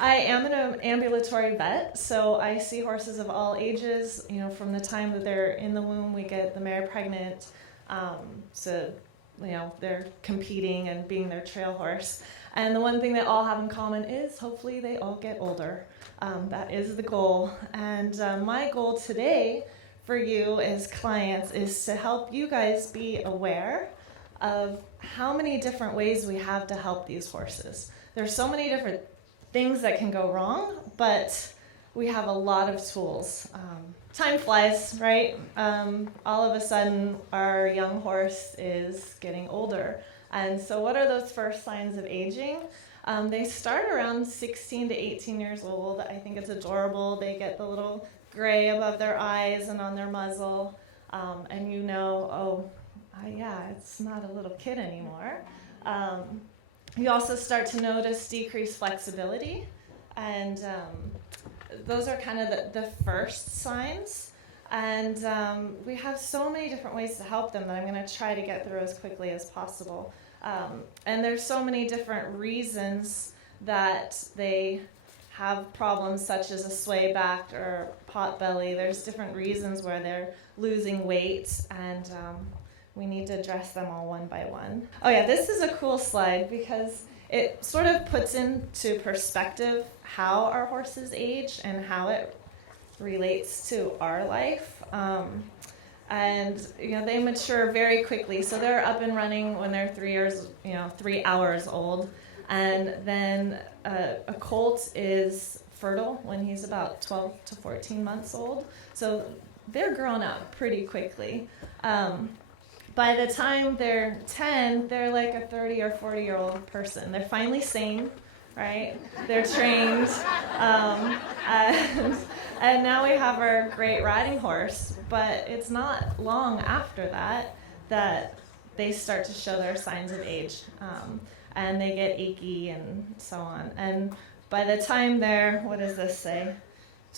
I am an ambulatory vet, so I see horses of all ages. From the time that they're in the womb, we get the mare pregnant, so they're competing and being their trail horse. And the one thing they all have in common is hopefully they all get older. That is the goal. And my goal today for you as clients is to help you guys be aware of how many different ways we have to help these horses. There's so many different things that can go wrong, but we have a lot of tools. Time flies, right? All of a sudden, our young horse is getting older. And so what are those first signs of aging? They start around 16 to 18 years old. I think it's adorable. They get the little gray above their eyes and on their muzzle. And it's not a little kid anymore. You also start to notice decreased flexibility, and those are kind of the first signs. And we have so many different ways to help them that I'm going to try to get through as quickly as possible. And there's so many different reasons that they have problems, such as a sway back or pot belly. There's different reasons where they're losing weight, and we need to address them all one by one. Oh yeah, this is a cool slide because it sort of puts into perspective how our horses age and how it relates to our life. And they mature very quickly. So they're up and running when they're 3 hours old. And then a colt is fertile when he's about 12 to 14 months old. So they're grown up pretty quickly. By the time they're 10, they're like a 30 or 40-year-old person. They're finally sane, right? They're trained. And now we have our great riding horse, but it's not long after that they start to show their signs of age. And they get achy and so on. And by the time they're,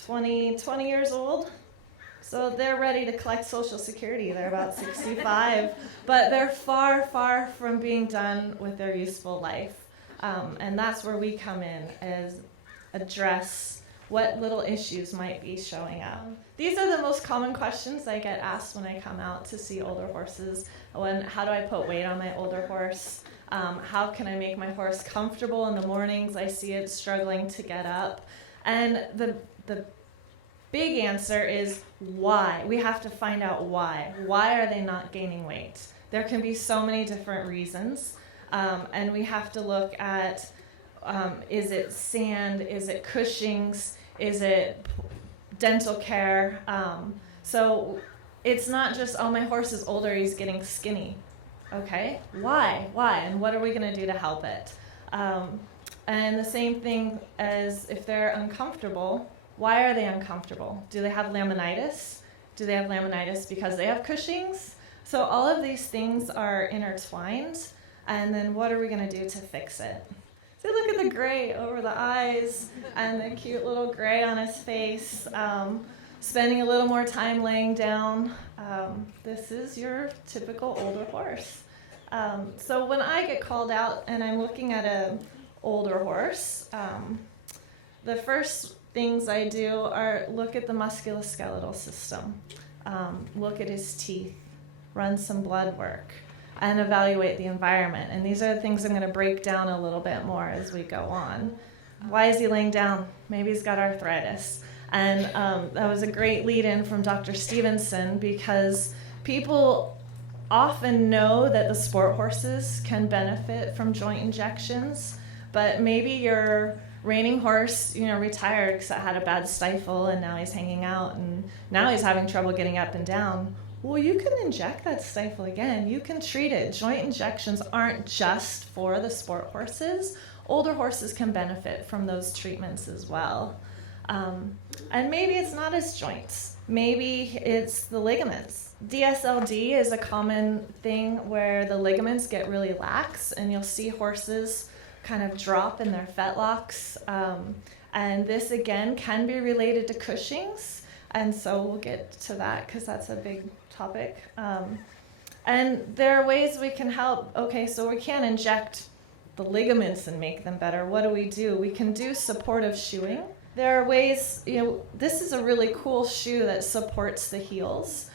20 years old, so they're ready to collect Social Security. They're about 65, but they're far, far from being done with their useful life. And that's where we come in, as address what little issues might be showing up. These are the most common questions I get asked when I come out to see older horses. How do I put weight on my older horse? How can I make my horse comfortable in the mornings? I see it struggling to get up. And the big answer is why. We have to find out why. Why are they not gaining weight? There can be so many different reasons. And we have to look at, is it sand? Is it Cushing's? Is it dental care? So it's not just, my horse is older, he's getting skinny. Okay, why? And what are we going to do to help it? And the same thing as if they're uncomfortable. Why are they uncomfortable? Do they have laminitis? Do they have laminitis because they have Cushing's? So all of these things are intertwined. And then what are we going to do to fix it? So look at the gray over the eyes and the cute little gray on his face. Spending a little more time laying down. This is your typical older horse. So when I get called out and I'm looking at an older horse, the first things I do are look at the musculoskeletal system, look at his teeth, run some blood work, and evaluate the environment. And these are the things I'm going to break down a little bit more as we go on. Why is he laying down? Maybe he's got arthritis. And that was a great lead-in from Dr. Stevenson, because people often know that the sport horses can benefit from joint injections, but maybe your reining horse, retired because it had a bad stifle and now he's hanging out and now he's having trouble getting up and down. Well, you can inject that stifle again. You can treat it. Joint injections aren't just for the sport horses. Older horses can benefit from those treatments as well. And maybe it's not his joints. Maybe it's the ligaments. DSLD is a common thing where the ligaments get really lax, and you'll see horses kind of drop in their fetlocks. And this, again, can be related to Cushing's. And so we'll get to that because that's a big topic. And there are ways we can help. Okay, so we can't inject the ligaments and make them better, what do? We can do supportive shoeing. There are ways, this is a really cool shoe that supports the heels.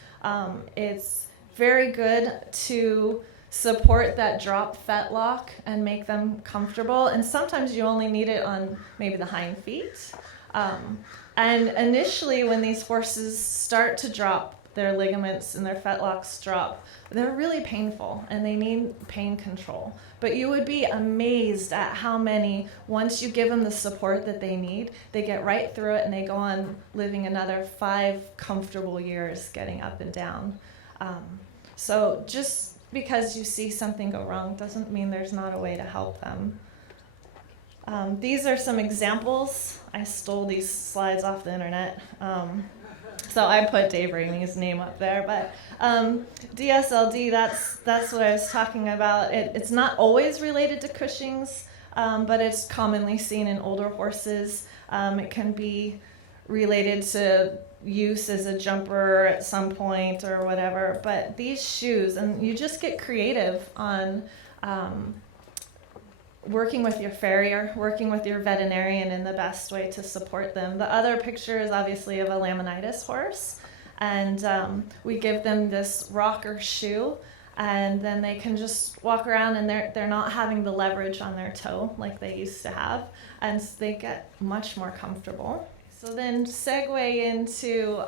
It's very good to support that drop fetlock and make them comfortable. And sometimes you only need it on maybe the hind feet. And initially when these horses start to drop, their ligaments and their fetlocks drop, they're really painful and they need pain control. But you would be amazed at how many, once you give them the support that they need, they get right through it and they go on living another 5 comfortable years getting up and down. So just because you see something go wrong doesn't mean there's not a way to help them. These are some examples. I stole these slides off the internet. So I put Dave Ramey's name up there, but DSLD, that's what I was talking about. It's not always related to Cushing's, but it's commonly seen in older horses. It can be related to use as a jumper at some point or whatever, but these shoes, and you just get creative on working with your farrier, working with your veterinarian in the best way to support them. The other picture is obviously of a laminitis horse, and we give them this rocker shoe, and then they can just walk around and they're not having the leverage on their toe like they used to have, and they get much more comfortable. So then segue into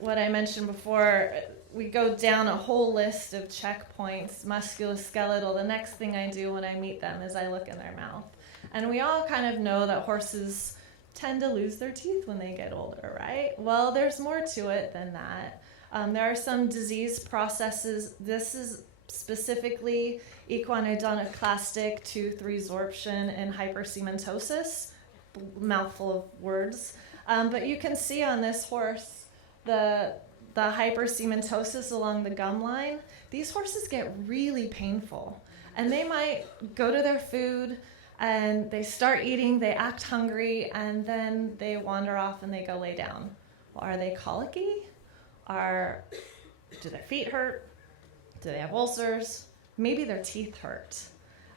what I mentioned before. We go down a whole list of checkpoints, musculoskeletal. The next thing I do when I meet them is I look in their mouth. And we all kind of know that horses tend to lose their teeth when they get older, right? Well, there's more to it than that. There are some disease processes. This is specifically equine iconoclastic tooth resorption and hypercementosis, mouthful of words. But you can see on this horse the hypercementosis along the gum line. These horses get really painful, and they might go to their food and they start eating, they act hungry, and then they wander off and they go lay down. Well, are they colicky? Do their feet hurt? Do they have ulcers? Maybe their teeth hurt.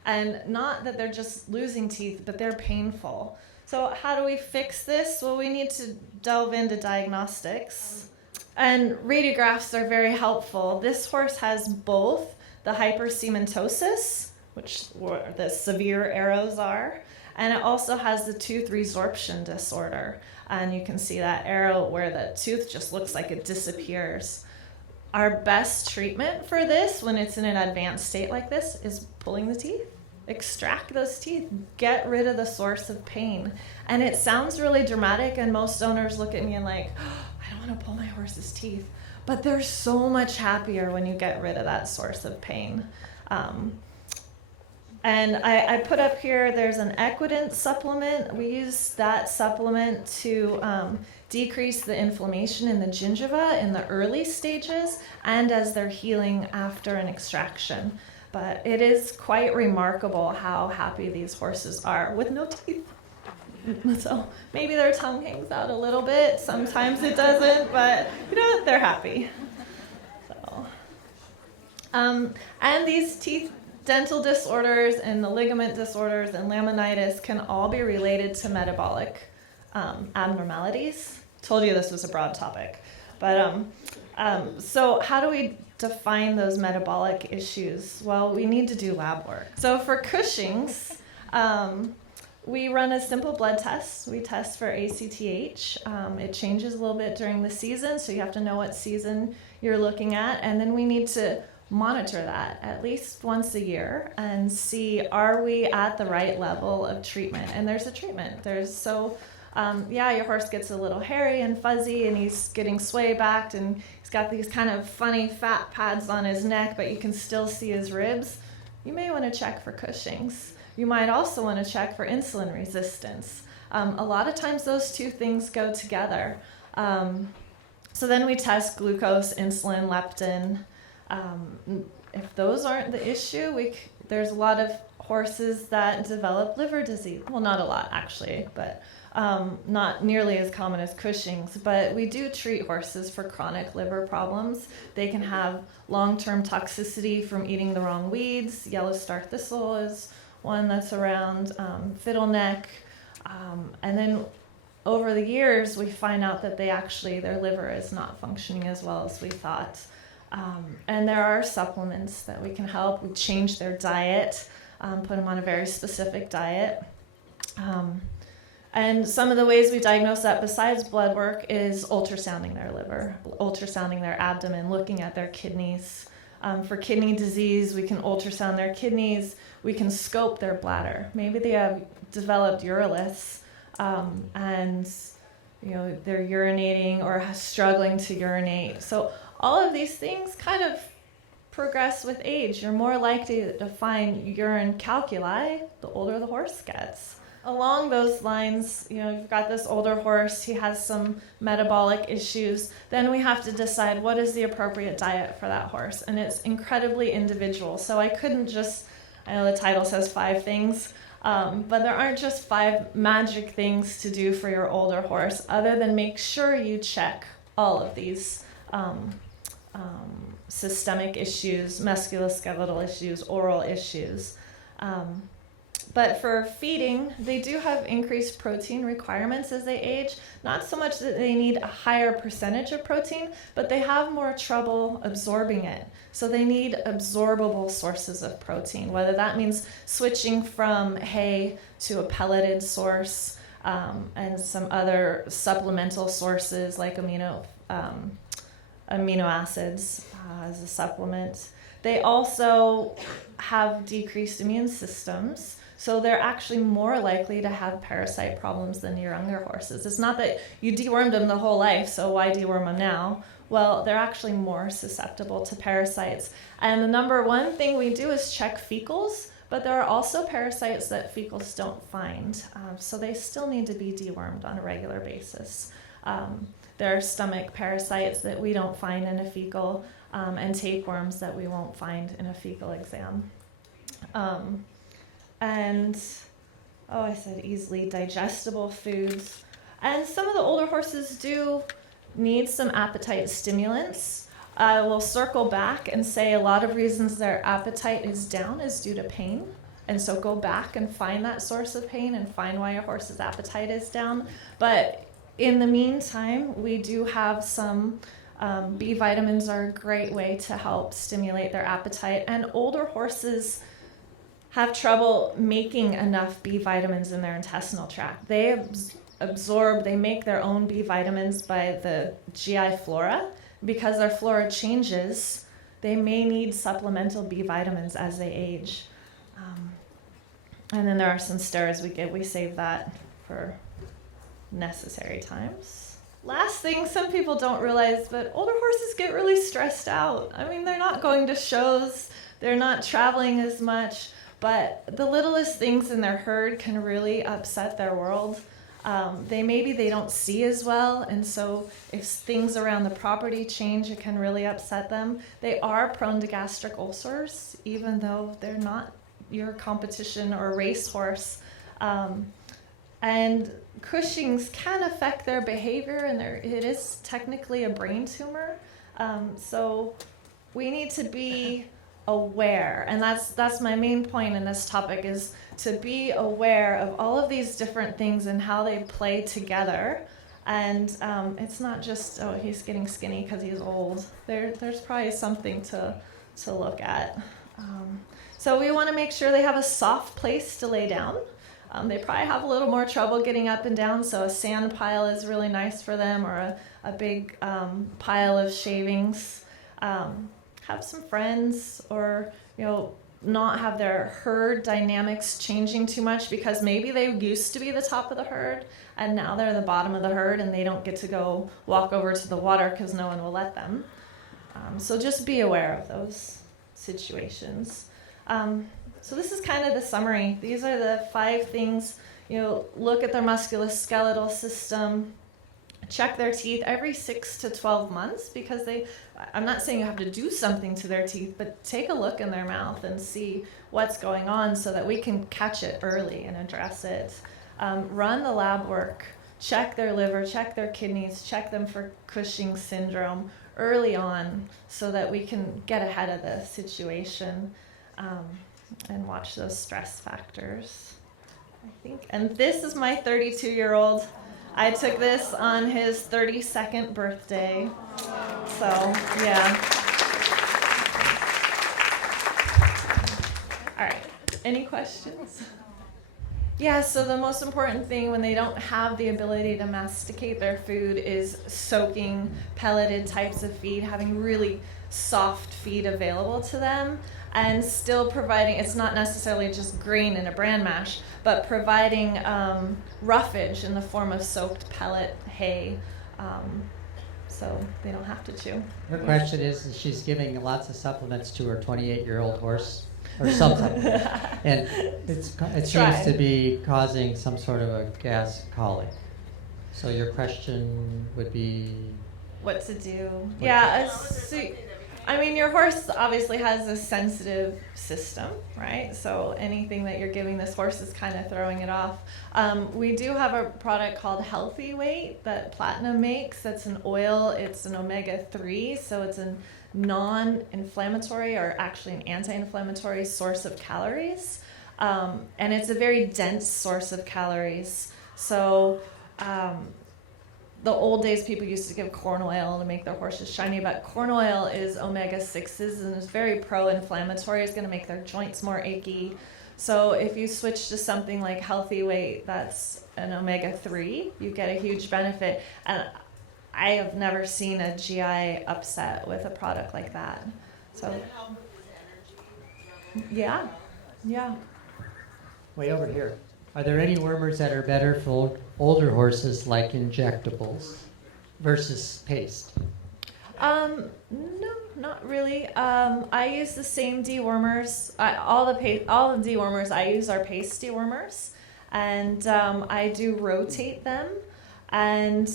And not that they're just losing teeth, but they're painful. So how do we fix this? Well, we need to delve into diagnostics. And radiographs are very helpful. This horse has both the hypercementosis, which the severe arrows are, and it also has the tooth resorption disorder. And you can see that arrow where the tooth just looks like it disappears. Our best treatment for this, when it's in an advanced state like this, is pulling the teeth. Extract those teeth, get rid of the source of pain. And it sounds really dramatic, and most owners look at me and like, I don't want to pull my horse's teeth. But they're so much happier when you get rid of that source of pain. And I put up here, there's an Equine supplement. We use that supplement to decrease the inflammation in the gingiva in the early stages and as they're healing after an extraction. But it is quite remarkable how happy these horses are with no teeth. So maybe their tongue hangs out a little bit. Sometimes it doesn't, but they're happy. So, and these teeth dental disorders and the ligament disorders and laminitis can all be related to metabolic abnormalities. Told you this was a broad topic. But so how do we define those metabolic issues? Well, we need to do lab work. So for Cushing's, we run a simple blood test. We test for ACTH. It changes a little bit during the season, so you have to know what season you're looking at. And then we need to monitor that at least once a year and see, are we at the right level of treatment? And there's a treatment. Your horse gets a little hairy and fuzzy, and he's getting sway-backed, and he's got these kind of funny fat pads on his neck, but you can still see his ribs. You may want to check for Cushing's. You might also want to check for insulin resistance. A lot of times those two things go together. So then we test glucose, insulin, leptin. If those aren't the issue, there's a lot of horses that develop liver disease. Well, not a lot actually, but not nearly as common as Cushing's. But we do treat horses for chronic liver problems. They can have long-term toxicity from eating the wrong weeds. Yellow star thistle is one that's around fiddle neck. And then over the years, we find out that their liver is not functioning as well as we thought. And there are supplements that we can help. We change their diet, put them on a very specific diet. And some of the ways we diagnose that besides blood work is ultrasounding their liver, ultrasounding their abdomen, looking at their kidneys. For kidney disease, we can ultrasound their kidneys. We can scope their bladder. Maybe they have developed uroliths, and they're urinating or struggling to urinate. So all of these things kind of progress with age. You're more likely to find urine calculi the older the horse gets. Along those lines, you've got this older horse, he has some metabolic issues. Then we have to decide what is the appropriate diet for that horse. And it's incredibly individual. So I couldn't I know the title says 5 things, but there aren't just 5 magic things to do for your older horse, other than make sure you check all of these systemic issues, musculoskeletal issues, oral issues. But for feeding, they do have increased protein requirements as they age. Not so much that they need a higher percentage of protein, but they have more trouble absorbing it. So they need absorbable sources of protein, whether that means switching from hay to a pelleted source, and some other supplemental sources like amino acids as a supplement. They also have decreased immune systems. So they're actually more likely to have parasite problems than your younger horses. It's not that you dewormed them the whole life, so why deworm them now? Well, they're actually more susceptible to parasites. And the number one thing we do is check fecals, but there are also parasites that fecals don't find. So they still need to be dewormed on a regular basis. There are stomach parasites that we don't find in a fecal, and tapeworms that we won't find in a fecal exam. I said easily digestible foods. And some of the older horses do need some appetite stimulants. We'll circle back and say a lot of reasons their appetite is down is due to pain. And so go back and find that source of pain and find why your horse's appetite is down. But in the meantime, we do have some B vitamins are a great way to help stimulate their appetite. And older horses have trouble making enough B vitamins in their intestinal tract. They they make their own B vitamins by the GI flora. Because their flora changes, they may need supplemental B vitamins as they age. And then there are some steroids we give. We save that for necessary times. Last thing, some people don't realize, but older horses get really stressed out. I mean, they're not going to shows, they're not traveling as much, but the littlest things in their herd can really upset their world. They don't see as well, and so if things around the property change, it can really upset them. They are prone to gastric ulcers, even though they're not your competition or racehorse. And Cushing's can affect their behavior, and it is technically a brain tumor. So we need to be aware, and that's my main point in this topic, is to be aware of all of these different things and how they play together. And it's not just, he's getting skinny because he's old. There's probably something to look at. So we want to make sure they have a soft place to lay down. They probably have a little more trouble getting up and down, so a sand pile is really nice for them, or a big pile of shavings. Have some friends, or not have their herd dynamics changing too much, because maybe they used to be the top of the herd and now they're the bottom of the herd and they don't get to go walk over to the water because no one will let them. So just be aware of those situations. So this is kind of the summary. These are the 5 things. Look at their musculoskeletal system. Check their teeth every 6 to 12 months, because I'm not saying you have to do something to their teeth, but take a look in their mouth and see what's going on so that we can catch it early and address it. Run the lab work. Check their liver, check their kidneys, check them for Cushing's syndrome early on so that we can get ahead of the situation. and watch those stress factors. I think, and this is my 32-year-old. I took this on his 32nd birthday. So, yeah. All right. Any questions? Yeah, so the most important thing when they don't have the ability to masticate their food is soaking pelleted types of feed, having really soft feed available to them, and still providing, it's not necessarily just grain in a bran mash, but providing roughage in the form of soaked pellet hay, so they don't have to chew. Her question is she's giving lots of supplements to her 28-year-old horse, or something, and it seems to be causing some sort of a gas colic. So your question would be? What to do? Yeah, I mean, your horse obviously has a sensitive system, right? So anything that you're giving this horse is kind of throwing it off. We do have a product called Healthy Weight that Platinum makes. That's an oil. It's an omega-3, so it's a non-inflammatory, or actually an anti-inflammatory source of calories. And it's a very dense source of calories. So the old days, people used to give corn oil to make their horses shiny, but corn oil is omega-6s and is very pro-inflammatory. It's going to make their joints more achy. So if you switch to something like Healthy Weight, that's an omega-3, you get a huge benefit. And I have never seen a GI upset with a product like that. So, yeah. Way over here. Are there any wormers that are better for older horses, like injectables, versus paste? No, not really. I use the same dewormers. All the dewormers I use are paste dewormers, and I do rotate them. And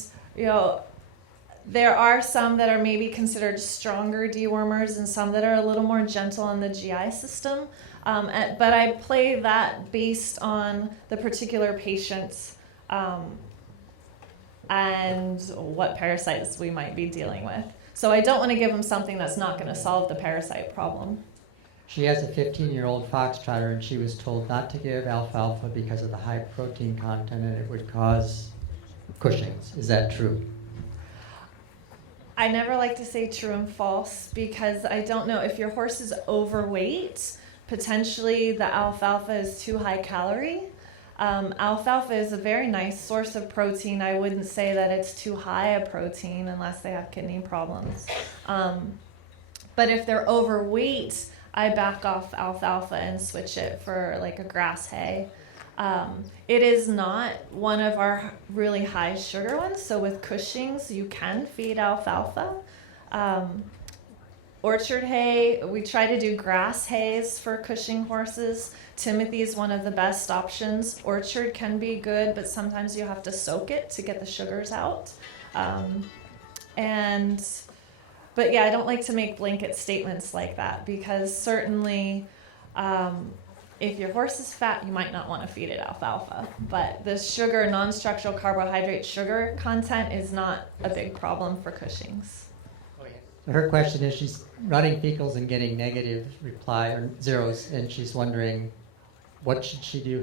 there are some that are maybe considered stronger dewormers, and some that are a little more gentle on the GI system. But I play that based on the particular patients and what parasites we might be dealing with. So I don't want to give them something that's not going to solve the parasite problem. She has a 15-year-old foxtrotter, and she was told not to give alfalfa because of the high protein content, and it would cause Cushing's. Is that true? I never like to say true and false, because I don't know if your horse is overweight. Potentially the alfalfa is too high calorie. Alfalfa is a very nice source of protein. I wouldn't say that it's too high a protein unless they have kidney problems. But if they're overweight, I back off alfalfa and switch it for like a grass hay. It is not one of our really high sugar ones. So with Cushing's, you can feed alfalfa. Orchard hay, we try to do grass hays for Cushing horses. Timothy is one of the best options. Orchard can be good, but sometimes you have to soak it to get the sugars out. But yeah, I don't like to make blanket statements like that, because certainly if your horse is fat, you might not want to feed it alfalfa. But the sugar, non-structural carbohydrate sugar content is not a big problem for Cushing's. Her question is, she's running fecals and getting negative reply or zeros, and she's wondering what should she do,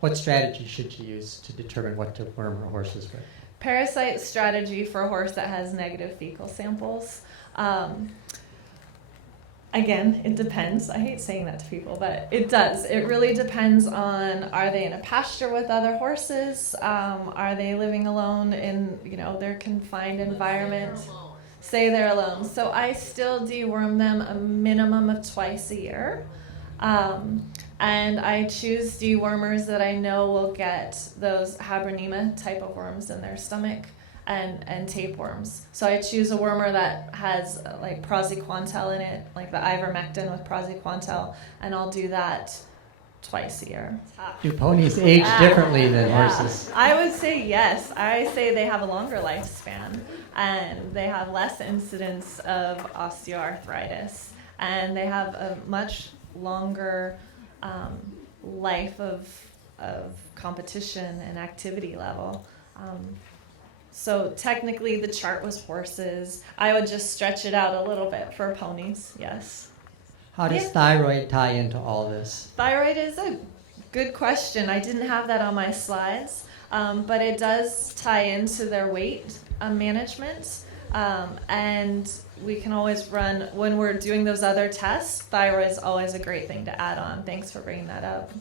what strategy should she use to determine what to worm her horses with? Parasite strategy for a horse that has negative fecal samples. Again, it depends. I hate saying that to people, but it does. It really depends on, are they in a pasture with other horses? Are they living alone in their confined environment? Say they're alone. So I still deworm them a minimum of twice a year. And I choose dewormers that I know will get those Habronema type of worms in their stomach and tapeworms. So I choose a wormer that has like praziquantel in it, like the ivermectin with praziquantel, and I'll do that twice a year. Do ponies age differently than horses? I would say yes. I say they have a longer lifespan, and they have less incidence of osteoarthritis, and they have a much longer life of competition and activity level. So technically the chart was horses. I would just stretch it out a little bit for ponies, yes. How does thyroid tie into all this? Thyroid is a good question. I didn't have that on my slides, but it does tie into their weight management. And we can always run, when we're doing those other tests, thyroid is always a great thing to add on. Thanks for bringing that up.